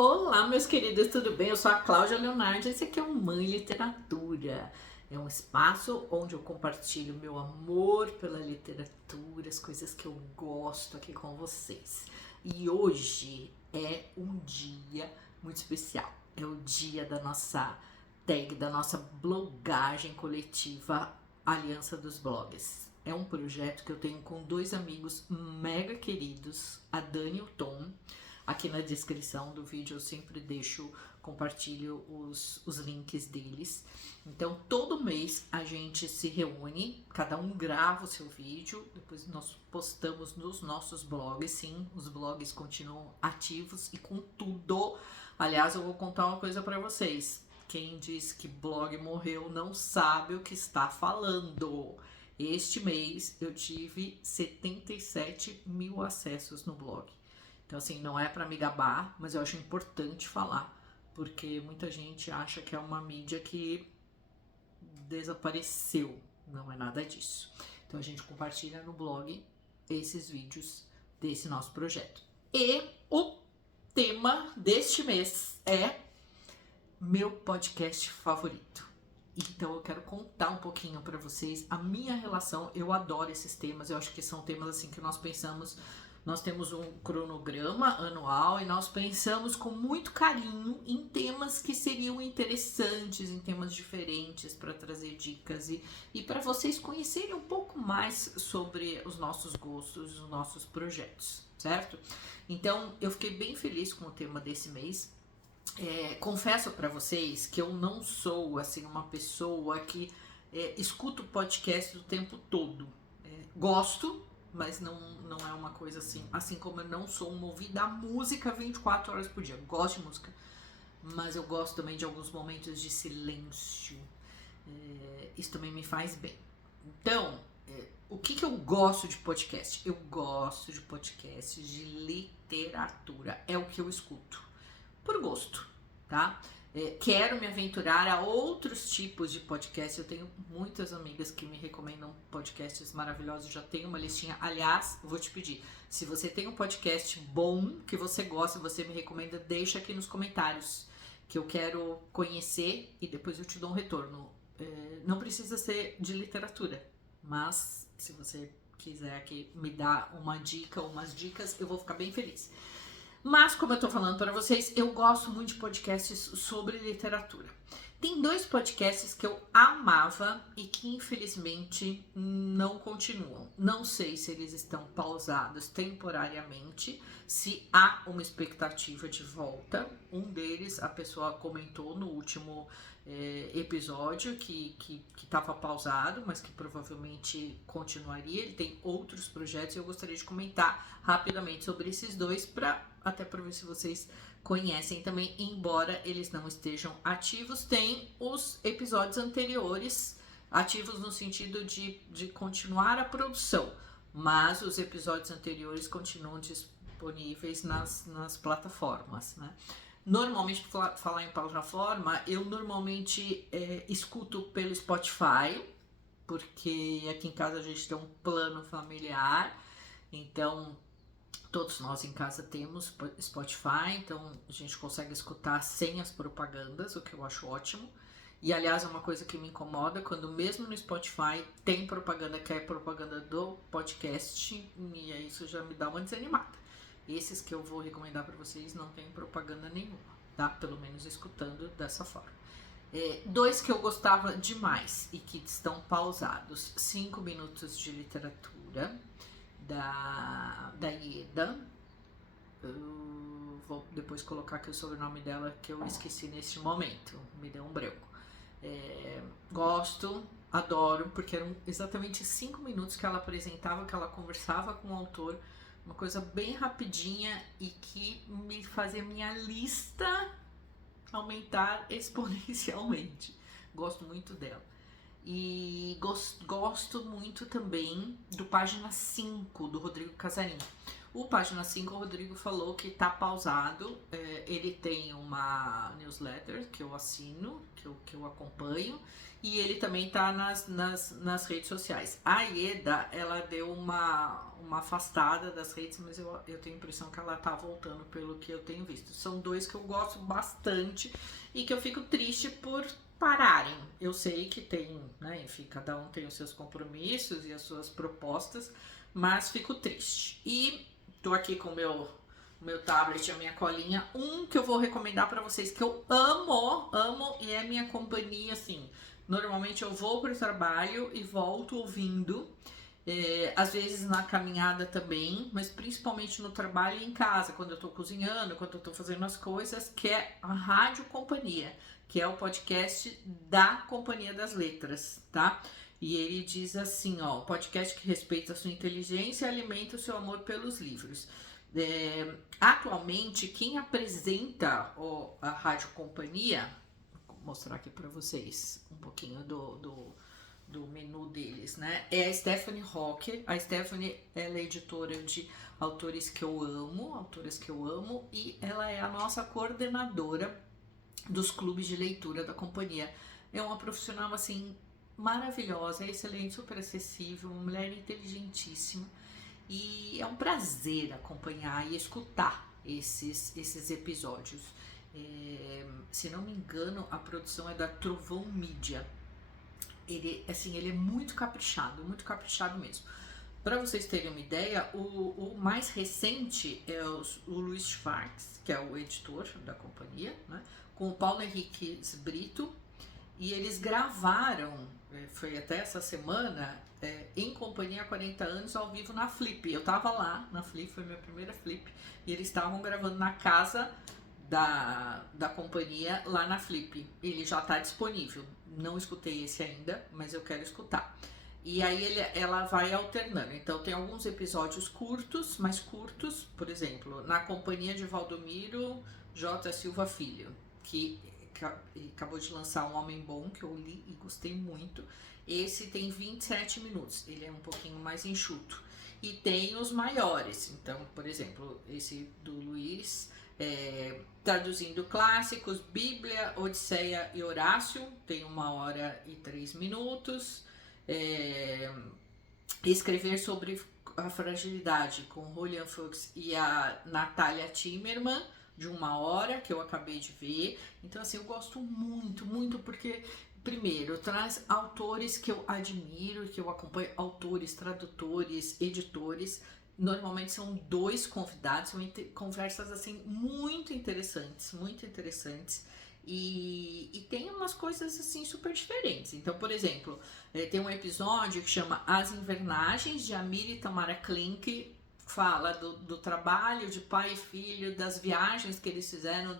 Olá, meus queridos, tudo bem? Eu sou a Cláudia Leonardo e esse aqui é o Mãe Literatura. É um espaço onde eu compartilho meu amor pela literatura, as coisas que eu gosto aqui com vocês. E hoje é um dia muito especial. É o dia da nossa tag, da nossa blogagem coletiva Aliança dos Blogs. É um projeto que eu tenho com dois amigos mega queridos, a Dani e o Tom. Aqui na descrição do vídeo eu sempre compartilho os links deles. Então todo mês a gente se reúne, cada um grava o seu vídeo, depois nós postamos nos nossos blogs. Sim, os blogs continuam ativos e com tudo. Aliás, eu vou contar uma coisa para vocês. Quem diz que blog morreu não sabe o que está falando. Este mês eu tive 77 mil acessos no blog. Então, assim, não é para me gabar, mas eu acho importante falar, porque muita gente acha que é uma mídia que desapareceu. Não é nada disso. Então, a gente compartilha no blog esses vídeos desse nosso projeto. E o tema deste mês é meu podcast favorito. Então, eu quero contar um pouquinho para vocês a minha relação. Eu adoro esses temas, eu acho que são temas assim que nós pensamos. Nós temos um cronograma anual e nós pensamos com muito carinho em temas que seriam interessantes, em temas diferentes para trazer dicas e para vocês conhecerem um pouco mais sobre os nossos gostos, os nossos projetos, certo? Então, eu fiquei bem feliz com o tema desse mês. Confesso para vocês que eu não sou assim uma pessoa que escuta o podcast o tempo todo. Gosto, mas não é uma coisa assim como eu não sou movida a música 24 horas por dia. Eu gosto de música, mas eu gosto também de alguns momentos de silêncio. Isso também me faz bem. Então, o que eu gosto de podcast? Eu gosto de podcasts de literatura. É o que eu escuto, por gosto, tá? Quero me aventurar a outros tipos de podcast. Eu tenho muitas amigas que me recomendam podcasts maravilhosos. Já tenho uma listinha. Aliás, vou te pedir, se você tem um podcast bom que você gosta, você me recomenda, deixa aqui nos comentários, que eu quero conhecer e depois eu te dou um retorno. Não precisa ser de literatura, mas se você quiser aqui me dar uma dica, umas dicas, eu vou ficar bem feliz. Mas, como eu tô falando para vocês, eu gosto muito de podcasts sobre literatura. Tem dois podcasts que eu amava e que infelizmente não continuam. Não sei se eles estão pausados temporariamente, se há uma expectativa de volta. Um deles, a pessoa comentou no último episódio que estava pausado, mas que provavelmente continuaria. Ele tem outros projetos e eu gostaria de comentar rapidamente sobre esses dois, até para ver se vocês conhecem também, embora eles não estejam ativos. Tem os episódios anteriores ativos no sentido de continuar a produção, mas os episódios anteriores continuam disponíveis nas plataformas, né? Normalmente, para falar em plataforma, eu normalmente escuto pelo Spotify, porque aqui em casa a gente tem um plano familiar, então todos nós em casa temos Spotify, então a gente consegue escutar sem as propagandas, o que eu acho ótimo. E aliás, é uma coisa que me incomoda quando mesmo no Spotify tem propaganda que é propaganda do podcast, e aí isso já me dá uma desanimada. Esses que eu vou recomendar para vocês não tem propaganda nenhuma, tá? Pelo menos escutando dessa forma. Dois que eu gostava demais e que estão pausados: 5 minutos de literatura, da Ieda. Eu vou depois colocar aqui o sobrenome dela, que eu esqueci neste momento, me deu um branco. Gosto, adoro, porque eram exatamente 5 minutos que ela apresentava, que ela conversava com o autor, uma coisa bem rapidinha e que me fazia minha lista aumentar exponencialmente. Gosto muito dela. E gosto muito também do Página 5, do Rodrigo Casarim. O Página 5, o Rodrigo falou que tá pausado. Ele tem uma newsletter que eu assino, que eu acompanho, e ele também tá nas redes sociais. A Ieda, ela deu uma afastada das redes, mas eu tenho a impressão que ela tá voltando pelo que eu tenho visto. São dois que eu gosto bastante e que eu fico triste por pararem. Eu sei que tem, né, enfim, cada um tem os seus compromissos e as suas propostas, mas fico triste. E tô aqui com o meu tablet, a minha colinha, que eu vou recomendar para vocês, que eu amo, e é minha companhia, assim. Normalmente eu vou pro trabalho e volto ouvindo, às vezes na caminhada também, mas principalmente no trabalho e em casa, quando eu tô cozinhando, quando eu tô fazendo as coisas, que é a Rádio Companhia, que é o podcast da Companhia das Letras, tá? E ele diz assim, ó, podcast que respeita a sua inteligência e alimenta o seu amor pelos livros. Atualmente, quem apresenta a Rádio Companhia, vou mostrar aqui para vocês um pouquinho do menu deles, né? É a Stephanie Roque. A Stephanie, ela é editora de autoras que eu amo, e ela é a nossa coordenadora dos clubes de leitura da companhia. É uma profissional, assim, maravilhosa, excelente, super acessível, uma mulher inteligentíssima, e é um prazer acompanhar e escutar esses episódios. Se não me engano, a produção é da Trovão Mídia. Ele é muito caprichado mesmo. Para vocês terem uma ideia, o mais recente é o Luiz Schwartz, que é o editor da companhia, né, com o Paulo Henrique Brito, e eles gravaram, foi até essa semana, em companhia há 40 anos, ao vivo na Flip. Eu tava lá na Flip, foi minha primeira Flip, e eles estavam gravando na casa da companhia lá na Flip. Ele já tá disponível. Não escutei esse ainda, mas eu quero escutar. E aí ela vai alternando. Então tem alguns episódios mais curtos, por exemplo, na companhia de Valdomiro J. Silva Filho, que acabou de lançar Um Homem Bom, que eu li e gostei muito. Esse tem 27 minutos, ele é um pouquinho mais enxuto. E tem os maiores, então, por exemplo, esse do Luiz, traduzindo clássicos, Bíblia, Odisseia e Horácio, tem 1h03. Escrever sobre a fragilidade, com Julian Fuchs e a Natália Timmerman, de 1 hora, que eu acabei de ver. Então, assim, eu gosto muito, porque, primeiro, traz autores que eu admiro, que eu acompanho, autores, tradutores, editores. Normalmente são 2 convidados, são conversas, assim, muito interessantes, e tem umas coisas, assim, super diferentes. Então, por exemplo, tem um episódio que chama As Invernagens, de Amir e Tamara Klink, fala do trabalho de pai e filho, das viagens que eles fizeram,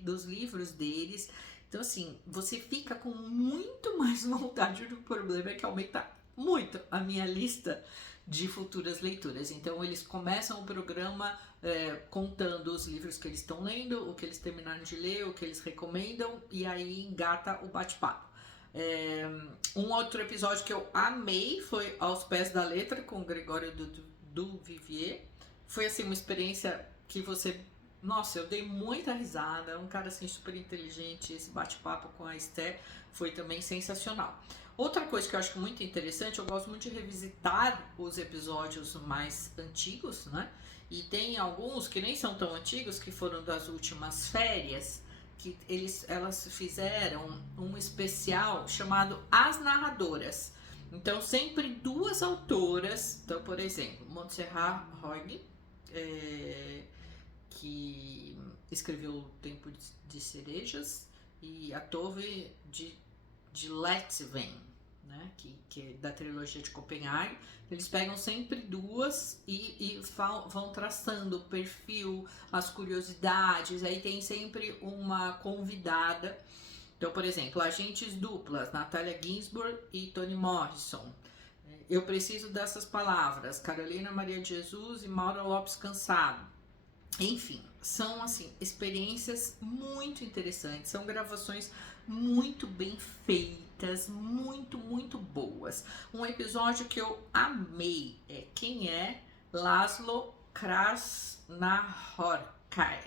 dos livros deles. Então, assim, você fica com muito mais vontade. O problema é que aumenta muito a minha lista de futuras leituras. Então, eles começam o programa contando os livros que eles estão lendo, o que eles terminaram de ler, o que eles recomendam, e aí engata o bate-papo. Um outro episódio que eu amei foi Aos Pés da Letra, com o Gregório do Vivier. Foi, assim, uma experiência que você... Nossa, eu dei muita risada, um cara, assim, super inteligente. Esse bate-papo com a Esté foi também sensacional. Outra coisa que eu acho muito interessante, eu gosto muito de revisitar os episódios mais antigos, né? E tem alguns que nem são tão antigos, que foram das últimas férias, que elas fizeram um especial chamado As Narradoras. Então, sempre 2 autoras. Então, por exemplo, Montserrat Roig, que escreveu O Tempo de Cerejas, e a Tove de Letven, né, que é da trilogia de Copenhague. Eles pegam sempre 2 e vão traçando o perfil, as curiosidades. Aí tem sempre uma convidada. Então, por exemplo, Agentes Duplas, Natalia Ginsburg e Toni Morrison. Eu Preciso Dessas Palavras, Carolina Maria de Jesus e Maura Lopes Cansado. Enfim, são, assim, experiências muito interessantes, são gravações muito bem feitas, muito boas. Um episódio que eu amei é Quem é Laszlo Krasznahorkai.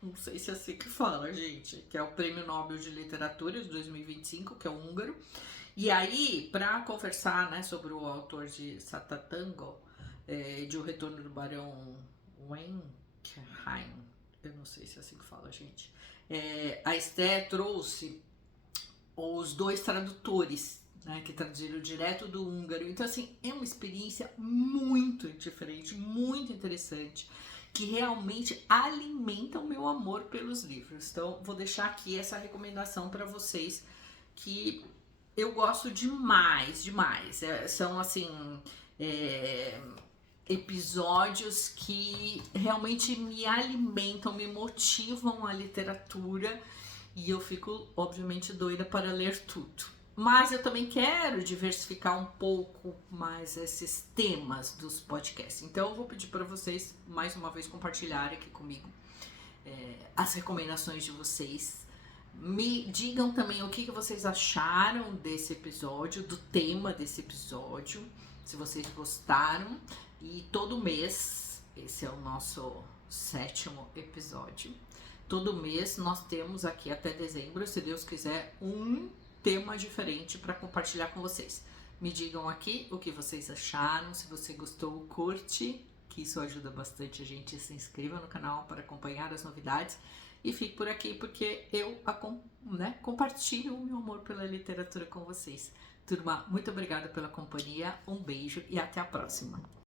Não sei se é assim que fala, gente. Que é o Prêmio Nobel de Literatura de 2025, que é o húngaro. E aí, para conversar, né, sobre o autor de Satatango, de O Retorno do Barão Wenckheim, eu não sei se é assim que fala, gente. A Esté trouxe os dois tradutores, né, que traduziram direto do húngaro. Então, assim, é uma experiência muito diferente, muito interessante, que realmente alimenta o meu amor pelos livros. Então, vou deixar aqui essa recomendação para vocês, que eu gosto demais, demais. São, assim, episódios que realmente me alimentam, me motivam a literatura, e eu fico, obviamente, doida para ler tudo. Mas eu também quero diversificar um pouco mais esses temas dos podcasts. Então eu vou pedir para vocês, mais uma vez, compartilharem aqui comigo as recomendações de vocês. Me digam também o que vocês acharam desse episódio, do tema desse episódio, se vocês gostaram. E todo mês, esse é o nosso 7º episódio, todo mês nós temos aqui até dezembro, se Deus quiser, um tema diferente para compartilhar com vocês. Me digam aqui o que vocês acharam, se você gostou, curte, que isso ajuda bastante a gente. Se inscreva no canal para acompanhar as novidades e fique por aqui porque eu compartilho o meu amor pela literatura com vocês. Turma, muito obrigada pela companhia, um beijo e até a próxima.